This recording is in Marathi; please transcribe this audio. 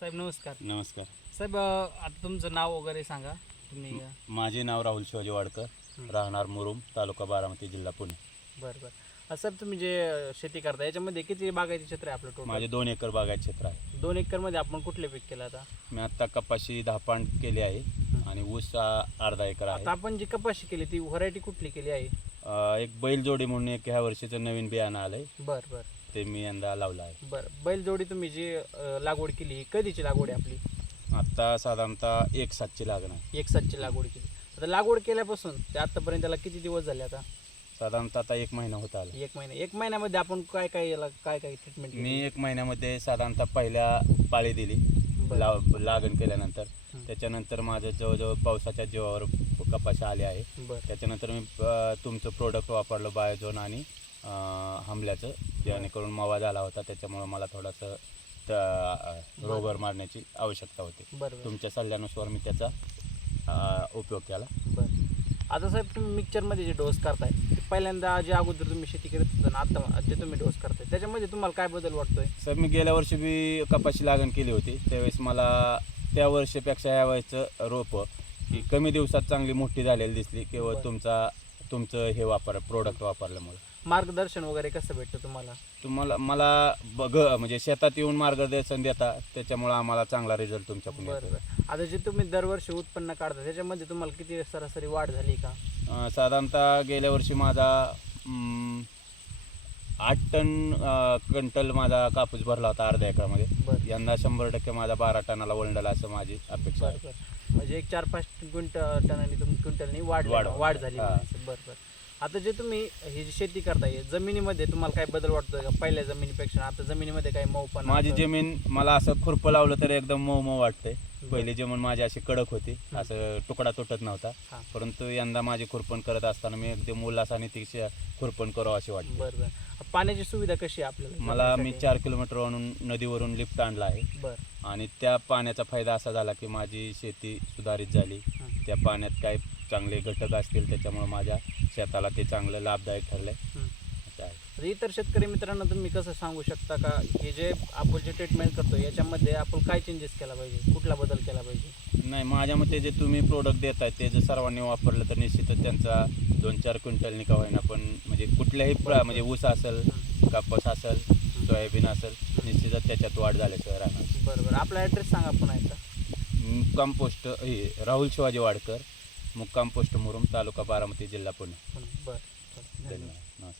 साहेब नमस्कार. नमस्कार. साहेब अ, आता तुमचं नाव वगैरे सांगा. तुम्ही अ, माझे नाव राहुल शिवाजी वाडकर. राहणार मुरुम तालुका बारामती जिल्हा पुणे. बरं बरं. अ, साहेब तुम्ही जे अ, शेती करता याच्यामध्ये किती बागायती क्षेत्र आहे आपलं टोटल माझे दोन एकर बागायत क्षेत्र आहे. दोन एकरमध्ये आपण कुठले पीक केलं आता? मी आत्ता कपाशी दहा पांड केली आहे आणि ऊस अर्धा एकर आहे. आता आपण जी कपाशी केली ती व्हरायटी कुठली केली आहे? अं, एक बैलजोडी म्हणून एक ह्या वर्षीचं नवीन बियाणं आलंय. बरं बरं. ते मी यंदा लावलं आहे. बरं. बैलजोडी तुम्ही जी अ, लागवड केली ही कधीची लागवड आहे आपली? आत्ता साधारणतः एक सातची लागण आहे. एक सातची लागवड केली. आता लागवड केल्यापासून ते आतापर्यंत त्याला किती दिवस झाले आता? साधारणतः आता एक महिना होता आला. एक महिना. एक महिन्यामध्ये आपण काय काय याला काय काय ट्रीटमेंट मी एक महिन्यामध्ये साधारणतः पहिल्या पाळी दिली. लाव लागण केल्यानंतर. हं. त्याच्यानंतर माझं जवळजवळ पावसाच्या जीवावर कपाशी आले आहे. बरं. त्याच्यानंतर मी अ, तुमचं प्रोडक्ट वापरलं बायोझोन आणि हमल्याचं जेणेकरून मावा झाला होता त्याच्यामुळं मला थोडंसं त- रोगर मारण्याची आवश्यकता होती. बरं बरं. तुमच्या सल्ल्यानुसार मी त्याचा अ, उपयोग केला. बरं. आता साहेब तुम्ही मिक्सरमध्ये जे डोस करताय ते पहिल्यांदा जे अगोदर तुम्ही शेती करत होता ना आता जे तुम्ही डोस करताय त्याच्यामध्ये तुम्हाला काय बदल वाटतोय? सर मी गेल्या वर्षी बी कपाशी लागण केली होती. त्यावेळेस मला त्या वर्षीपेक्षा या वेळेचं रोपं ही कमी दिवसात चांगली मोठी झालेली दिसली बरं. तुमचा तुमचं हे वापर प्रोडक्ट वापरल्यामुळे. मार्गदर्शन वगैरे कसं भेटतं तुम्हाला? तुम्हाला मला बघ म्हणजे शेतात येऊन मार्गदर्शन देता त्याच्यामुळे आम्हाला चांगला रिझल्ट तुमच्याकडून बरं येतो बरं. आता जे तुम्ही दरवर्षी उत्पन्न काढता त्याच्यामध्ये तुम्हाला किती सरासरी वाढ झाली का? अं, साधारणतः गेल्या वर्षी माझा अं, आठ टन अं, क्विंटल माझा कापूस भरला होता अर्ध्या एकरामध्ये. बरं. यंदा शंभर टक्के माझा बारा टनाला ओलंडला असं माझी अपेक्षा बरं आहे बरं. म्हणजे एक चार पाच क्विंटल टनांनी तुम्ही क्विंटलनी वाढ वाढ. वाढ झाली हा. म्हणायचं. बरं बरं आता जे तुम्ही ही जी शेती करताय जमिनीमध्ये तुम्हाला काय बदल वाटतोय का पहिल्या जमिनीपेक्षा आता जमिनीमध्ये काय मऊ पण माझी जमीन मला असं खुरपं लावलं तर एकदम मऊ मऊ वाटतंय पहिली जमीन माझी अशी कडक होती. असं तुकडा तुटत नव्हता. परंतु यंदा माझी खुरपण करत असताना मी एकदम उल्हासाने ती शे- खुरपण करावं अशी वाटते पाण्याची सुविधा कशी आहे आपल्याला मला मी? चार किलोमीटरवरून नदीवरून लिफ्ट आणला आहे आणि त्या पाण्याचा फायदा असा झाला की माझी शेती सुधारित झाली. त्या पाण्यात काय चांगले घटक असतील त्याच्यामुळे माझ्या शेताला ते चांगलं लाभदायक ठरलंय. असं. तर इतर शेतकरी मित्रांना तुम्ही कसं सांगू शकता का? हे जे आपण जे ट्रीटमेंट करतो याच्यामध्ये आपण काय चेंजेस केला पाहिजे? कुठला बदल केला पाहिजे? नाही माझ्या मते जे तुम्ही प्रोडक्ट देताय ते जर सर्वांनी वापरलं तर निश्चितच त्यांचा दोन चार क्विंटलनी का होईना. पण म्हणजे कुठल्याही प्र म्हणजे ऊस असेल कापूस असेल सोयाबीन असेल निश्चितच त्याच्यात वाढ झाल्याशिवाय राहणार. बरं बरं आपला ॲड्रेस सांगा पुन्हा एकदा. मुक्काम पोस्ट हे राहुल शिवाजी वाडकर मुक्काम पोस्ट मुरुम तालुका बारामती जिल्हा पुणे. बरं. धन्यवाद.